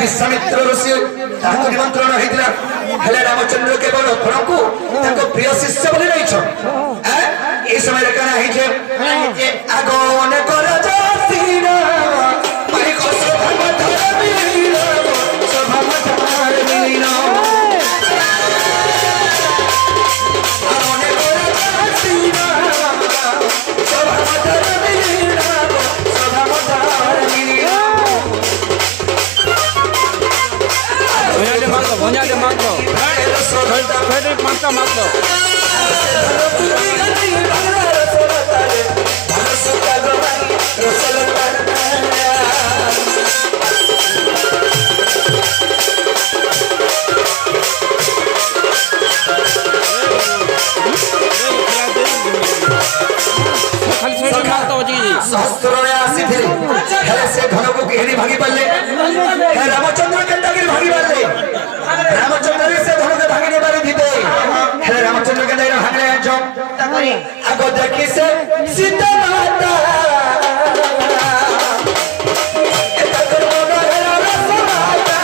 विश्वामित्र ऋषि निमंत्रण होता हेले रामचंद्र केवल फल को प्रिय शिष्य बोली नहीं समय आगो भागी पाले रामचंद्र के भागी पाले रामचंद्र से धन के भागी पारे दीते हेले रामचंद्र के दाइरा भागले जो आगो देखि से सीता माता एता कर मोना हेला रसमाता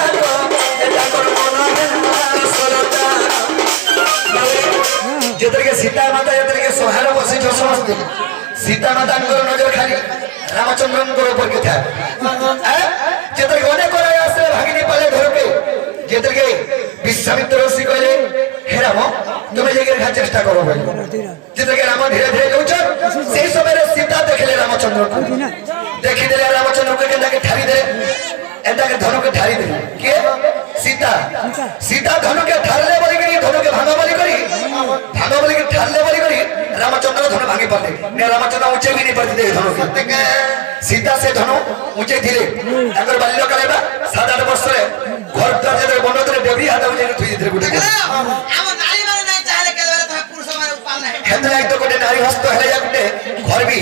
एता कर मोना हेला सरता जेतर के सीता माता जेतर के सोहार बसी जो समझते सीता माता को नजर खाली रामचंद्र को ऊपर के था जेतर गने कराय आसे भागिनी पाले घर पे जेतर के विश्वामित्र ऋषि कहले हे राम तुमे जेकर खा चेष्टा करो भाई जेतर के राम धीरे धीरे जाउछ सेही समय रे सीता देखले रामचंद्र को देखि देले रामचंद्र को केंदा के ठारी दे एंदा के धनु के ठारी दे के सीता सीता धनु के ठारले बोली करी धनु के भांगा बोली करी भांगा बोली के ठारले बोली करी रामचंद्र धनु भांगी पड़ले ने रामचंद्र ऊंचे भी नहीं पड़ती दे धनु के सीता से धनु ऊंचे धीरे अगर बाल्य कालेबा 7-8 वर्ष रे घर द्वार जे बनो तरे देवरी हाथ ऊंचे थुई दे गुटे हम नारी माने नहीं चाहे के था पुरुष माने पाल नहीं हेतला एक तो कोटे नारी हस्त हेले जा गुटे घर भी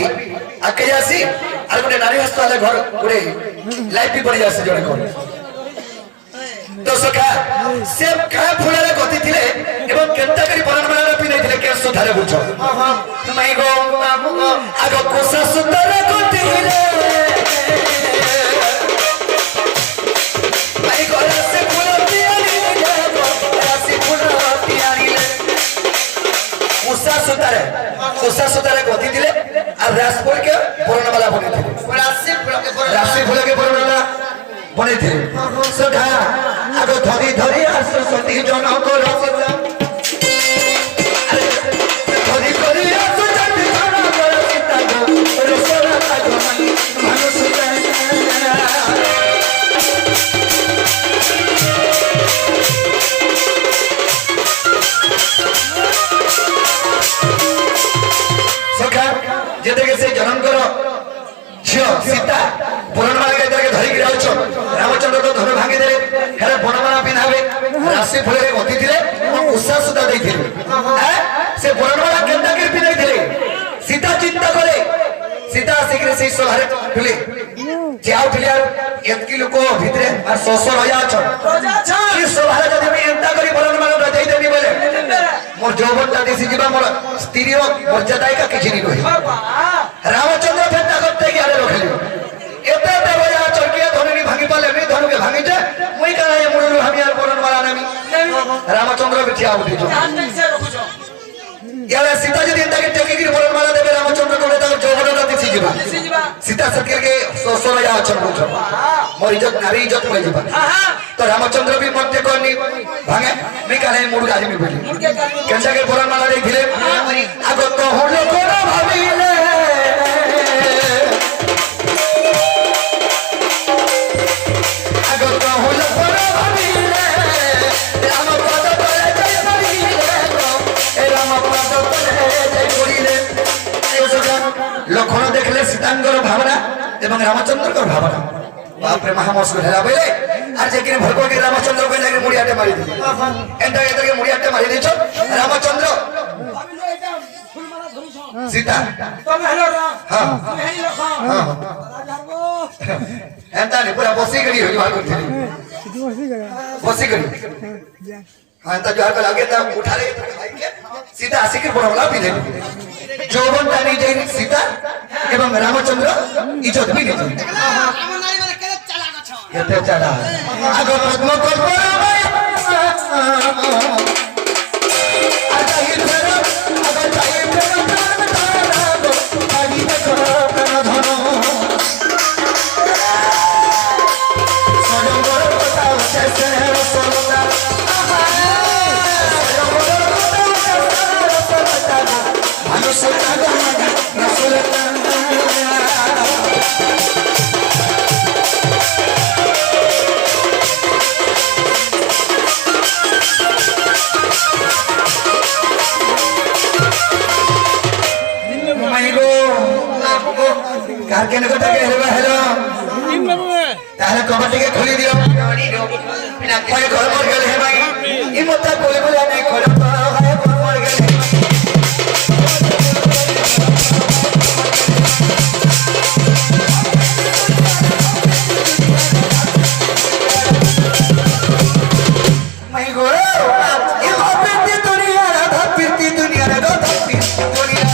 आके जासी और गुटे नारी हस्त हेले घर गुटे लाइफ भी पड़ी जासी जने को तो सखा से का फुलाले गति थिले एवं केंता करी बरन बना पि नहीं थिले के सुधारे बुझो तुमई गो आगो कोसा सुंदर गति थिले आई गो से फुल पियारी ले रासी फुल पियारी ले कोसा सुंदर गति थिले और रासपुर के बरन वाला बने थे रासी फुल के बरन वाला बने थे सखा आगो धरी धरी आस सती जन को रसिता धरी धरी आस सती जन को रसिता रसरा तागो मानुसता सखा जेते के से जन्म करो सीता पुराणमाला के तरह धरी गिराउ छ रामचंद्र तो धनु भांगी देले हेरे बनमाला पिनावे राशि फुले गति दिले उत्साह सुदा दे थिले से बनमाला केंदा के पिनाई दिले सीता चिंता करे सीता शीघ्र से सोहारे फुले जाउ ठिले एतकी लोक भितरे आ ससर होया छ की सोहारे जदी मैं एंता करी बनमाला रजाई देबी बोले मोर जौवन दादी से जीवा मोर स्त्री रो मर्यादा का किछि नहीं कहि रामचंद्र फेंटा करते गया रखलियो एते देवया चरके धनुनी भांगी पाले मी धनु के भांगी जे मुई करा ये मुरु हम यार बोलन वाला नामी रामचंद्र बिठिया उठी जो यार सीता जी दिन तक टेकी गिर बोलन वाला देबे रामचंद्र को ता जौवन दादी से जीवा सीता सकर के ससुर या अचन बुझो मोर इज्जत नारी इज्जत में जीवा तो रामचंद्र भी मध्य करनी भांगे मी करा मुरु गाजी में बैठी केंसा के बोलन वाला दे धिले आगो तो हो लोग ना भाबिले राम पद पर जय रामचंद्र को भावना बाप रे महामोस को हेला बेले আর যেখানে ভরপুর করে রামচন্দ্র কে লাগে মুড়িয়াটে মারি দিছে এন্টা এদেরকে মুড়িয়াটে মারি দিছো রামচন্দ্র ভাবিলো এটা ফুল মারা ধরিছ সীতা তুমি হেলো হ্যাঁ তুমি হেই রাখো হ্যাঁ রাজাবো এন্টা নে পুরা বসি গড়ি হই ভাগ করতে বসি গড়ি हाँ तो जो आकर लगे तब उठा ले सीता आसी के बोला भी दे जौवन टानी जे सीता एवं रामचंद्र इज्जत भी दे राम नारी माने केते चला न छ केते चला आगो पद्म करबो आजा ही फेर आगो जाई फेर आगी देखो प्रेम धन सजंगर কথা হচ্ছে রসলতা কেন কথা কে হেলো হেলো তাহলে কবাটিকে খুলে দিও কই ঘর মর গেল হে ভাই ই মতা বলে বলে নাই ঘর হয় ঘর মর গেল মাই গো ই ভাবতি দুনিয়া রাধা পিরতি দুনিয়া রাধা পিরতি দুনিয়া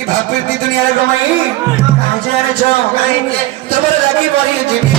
ই ভাবতি দুনিয়া রে গমাই আজারে যাও তোমার লাগি বড়ি জিবি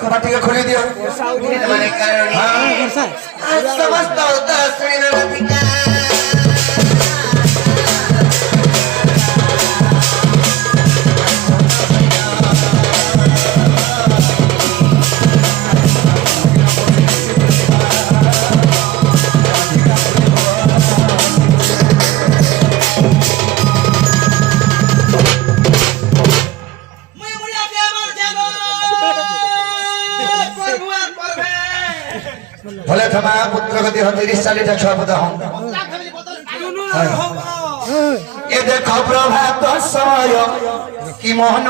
कबाटी का खोली दियो समझता होता भले थमा पुत्र गति 30-40 छुआ पता हूं ये देखो प्रभात समय की मोहन